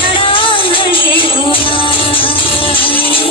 Thank you. Want.